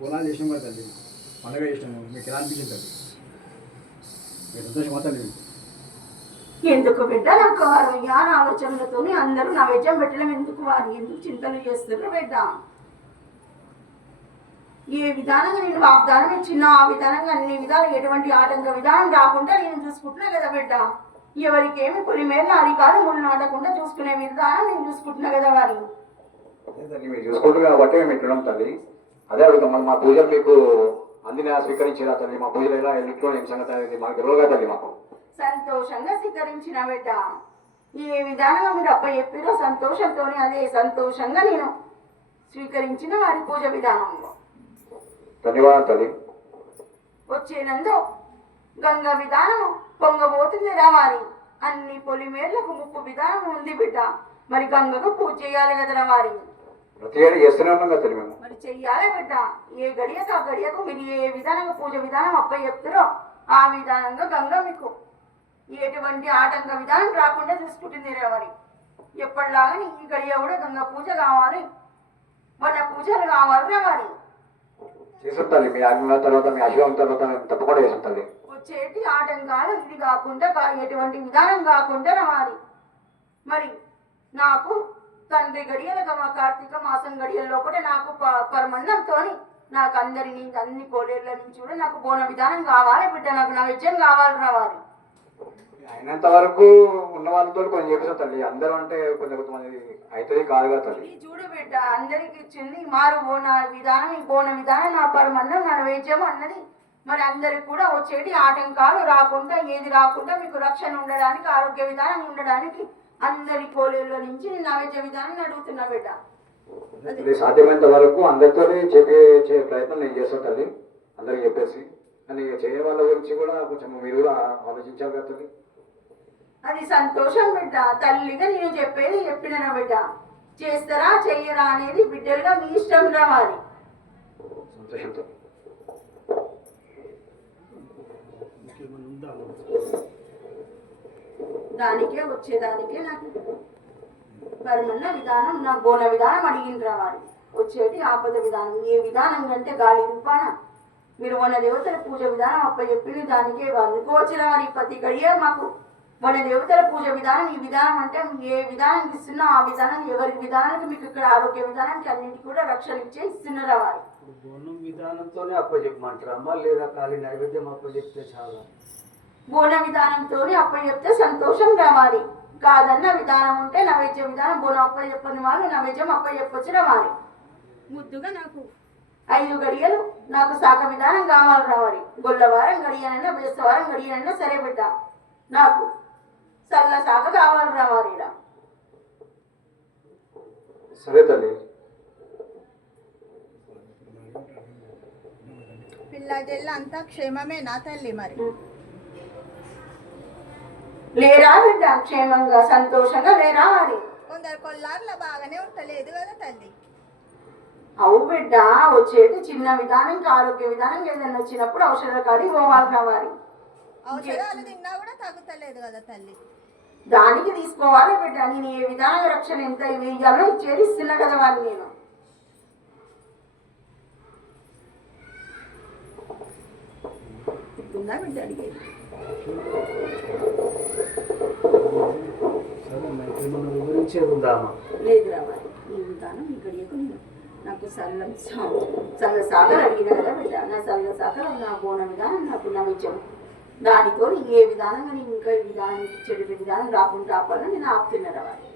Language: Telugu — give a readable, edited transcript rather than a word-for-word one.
బోనాలు చేసినాం కదా తల్లి, పండుగ చేసినాము, మీకు ఎలా అనిపించింది తల్లి? మీరు సంతోషమా తల్లి? ఎందుకు బిడ్డ నాకు వారు జ్ఞాన ఆలోచనలతో అందరూ నైవేద్యం పెట్టడం ఎందుకు వారు ఎందుకు చింతలు చేస్తున్నారు బిడ్డ? ఏ విధానంగా నేను వాగ్దానం ఇచ్చినా ఆ విధానంగా అన్ని విధాలు ఎటువంటి ఆటంక విధానం రాకుండా నేను చూసుకుంటున్నా కదా బిడ్డ. ఎవరికేమి పొలిమేర అరికాలు ముళ్ళు నాటకుండా చూసుకునే విధానం నేను చూసుకుంటున్నా కదా వారు. మీరు చూసుకుంటారు కాబట్టి మేము ఇట్లున్నాం తల్లి. అదే అడుగుతాం, మా పూజలు మీకు అందిన స్వీకరించేదా తల్లి? మా పూజలు ఎలా ఎన్నిట్లో ఏం సంగతి అనేది మాకు తెలియదుగా తల్లి. మాకు సంతోషంగా స్వీకరించిన బిడ్డ. ఏ విధానంగా మీరు అప్ప చెప్పిరో సంతోషంతోనే అదే సంతోషంగా నేను స్వీకరించిన వారి పూజ విధానంలో. ధన్యవాదాలు తల్లి. వచ్చేనందు గంగ విధానం పొంగబోతుంది రావాలి. అన్ని పొలిమేర్లకు ముప్పు విధానం ఉంది బిడ్డ. మరి గంగకు పూజ చేయాలి కదా వారి. మరి చెయ్యాలి బిడ్డ. ఏ గడియకు ఆ గడియకు మీరు ఏ విధానంగా పూజ విధానం అప్ప చెప్తారో ఆ విధానంగా గంగ మీకు ఎటువంటి ఆటంక విధానం రాకుండా చూసుకుంటుంది రేవారి. ఎప్పటిలాగా ఈ గడియ కూడా గంగ పూజ కావాలి, మన పూజలు కావాలి రేవారి. వచ్చేటి ఆటంకాలు ఇది కాకుండా ఎటువంటి విధానం కాకుండా రావాలి. మరి నాకు తండ్రి గడియలుగా మా కార్తీక మాసం గడియల్లో కూడా నాకు పరమన్నంతో నాకు అందరినీ అన్ని కోడేళ్ల నుంచి కూడా నాకు బోన విధానం కావాలి బిడ్డ. నాకు నైవేద్యం కావాలి రావాలి. అయినంత వరకు ఉన్న వాళ్ళతో కొంచెం చెప్పేసా తల్లి. అందరూ అంటే కొంతమంది అయితే కాదుగా తల్లి. చూడు బిడ్డ, అందరికి ఇచ్చింది మారు బోన విధానం. ఈ బోన విధానం నా పరమన్నం నా నైవేద్యం అన్నది. మరి అందరికి కూడా వచ్చేటి ఆటంకాలు రాకుండా ఏది రాకుండా మీకు రక్షణ ఉండడానికి ఆరోగ్య విధానం ఉండడానికి అందరి కోలేళ్ళ నుంచి నేను నైవేద్య విధానం అడుగుతున్నా బిడ్డ. సాధ్యమైనంత వరకు అందరితోనే చెప్పే ప్రయత్నం నేను చేస్తాను తల్లి, అందరికి చెప్పేసి. కానీ చేయని వాళ్ళ గురించి కూడా కొంచెం మీరు కూడా ఆలోచించాలి కదా తల్లి. అది సంతోషం బిడ్డ. తల్లిగా నేను చెప్పేది చెప్పిన బిడ్డ. చేస్తారా చెయ్యరా అనేది బిడ్డలుగా మీ ఇష్టం రావాలి. సంతోషంతో దానికే వచ్చేదానికే నాకు పరమన్న విధానం నా బోన విధానం అడిగిన రావాలి. వచ్చేటి ఆపద విధానం ఏ విధానం కంటే గాలి రూపాన మీరు మన దేవతల పూజ విధానం అప్ప చెప్పింది దానికే అనుకోవచ్చిన వారి ప్రతి గడియ మాకు మన దేవతల పూజ విధానం ఈ విధానం అంటే ఏ విధానం ఇస్తున్నా ఆ విధానం ఎవరి విధానానికి మీకు ఇక్కడ ఆరోగ్య విధానానికి అన్నింటికి కూడా రక్షణ ఇచ్చే ఇస్తున్నారు వారు. బోనం విధానంతోనే అప్పచెప్పమంటారమ్మా, లేదా ఖాళీ నైవేద్యం అప్పచెప్తే చాలా? బోన విధానంతో అప్ప చెప్తే సంతోషం రావాలి. కాదన్న విధానం ఉంటే నైవేద్య విధానం బోనం అప్ప చెప్పని వారు నైవేద్యం అప్ప చెప్పొచ్చు రావాలి. ముద్దుగా నాకు 5 గడియలు నాకు శాఖ విధానం కావాలి రావాలి. గొల్లవారం గడియనైనా బేస్తవారం గడియనైనా సరే బిడ్డ. నాకు చల్ల శాఖ కావాలి రావాలి. ఇలా సరే తల్లి. పిల్లజెల్ల అంతా క్షేమమే నా తల్లి? మరి లేరా బిడ్డ? క్షేమంగా సంతోషంగా లేరా అని కొందరు కొల్లార్ల బాగానే ఉంటలేదు కదా తల్లి? అవు బిడ్డ. వచ్చేది చిన్న విధానం ఆరోగ్య విధానం ఏదైనా వచ్చినప్పుడు ఔషధ కాడికి పోవాలి రావాలి. ఔషధాలు తిన్నా కూడా తగ్గుతలేదు కదా తల్లి? దానికి తీసుకోవాలి బిడ్డ. నేను ఏ విధానంగా రక్షణ ఎంత వేయాలో ఇచ్చేది ఇస్తున్నా కదా వారిని నేను. ఇస్తుందా బిడ్డ అడిగేది? లేదు రావాలి. ఈ విధానం ఇక్కడికి నాకు చల్ల సాగర్ అడిగిన కదా బిడ్డ. నా చల్ల సాగర్ నా బోన విధానం నాకు నైవేద్యం. దానితో ఏ విధానంగా నేను ఇంకా ఈ విధానం చెడు విధానం రాకుండా ఆపాలని నేను ఆపుతున్నా రావాలి.